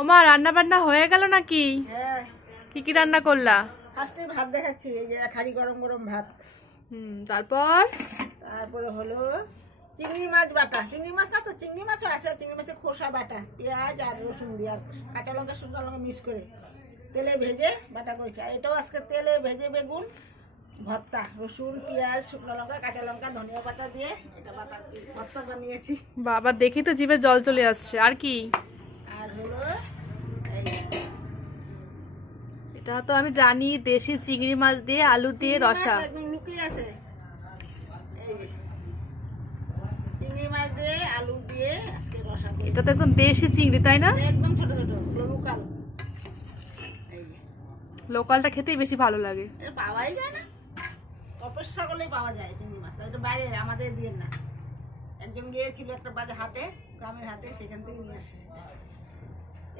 ওমা রান্না বান্না হয়ে গেল নাকি? হ্যাঁ। কি রান্না করলা? ফার্স্টে ভাত দেখাচ্ছি, এই যে এক হাঁড়ি গরম গরম ভাত। তারপরে হলো চিংড়ি মাছ বাটা। চিংড়ি মাছ না তো, চিংড়ি মাছও আছে, চিংড়ি মাছের খোসা বাটা, পেঁয়াজ আর রসুন দিয়ে আর কাঁচা লঙ্কা শুকনো লঙ্কা মিক্স করে তেলে ভেজে বাটা করেছি। আর এটাও আজকে তেলে ভেজে বেগুন ভর্তা, রসুন পেঁয়াজ শুকনো লঙ্কা কাঁচা লঙ্কা ধনিয়া পাতা দিয়ে এটা বাটা ভর্তা বানিয়েছি। বাবা দেখি তো জিভে জল চলে আসছে। আর কি? আর হলো এই এটা তো আমি জানি, দেশি চিংড়ি মাছ দিয়ে আলু দিয়ে রসা। একদম লুকিয়ে আছে। এই যে চিংড়ি মাছ দিয়ে আলু দিয়ে আজকে রসা করেছি। এটা তো একদম দেশি চিংড়ি, তাই না? একদম ছোট ছোট লোকাল। এই যে লোকালটা খেতেই বেশি ভালো লাগে। এটা পাওয়াই যায় না, তপস্যা করলেই পাওয়া যায় চিংড়ি মাছ। এটা বাইরে আমাদের দিয়ে না, একজন গিয়েছিল একটা বাজে হাটে, গ্রামের হাটে, সেখান থেকে নিয়ে আসে।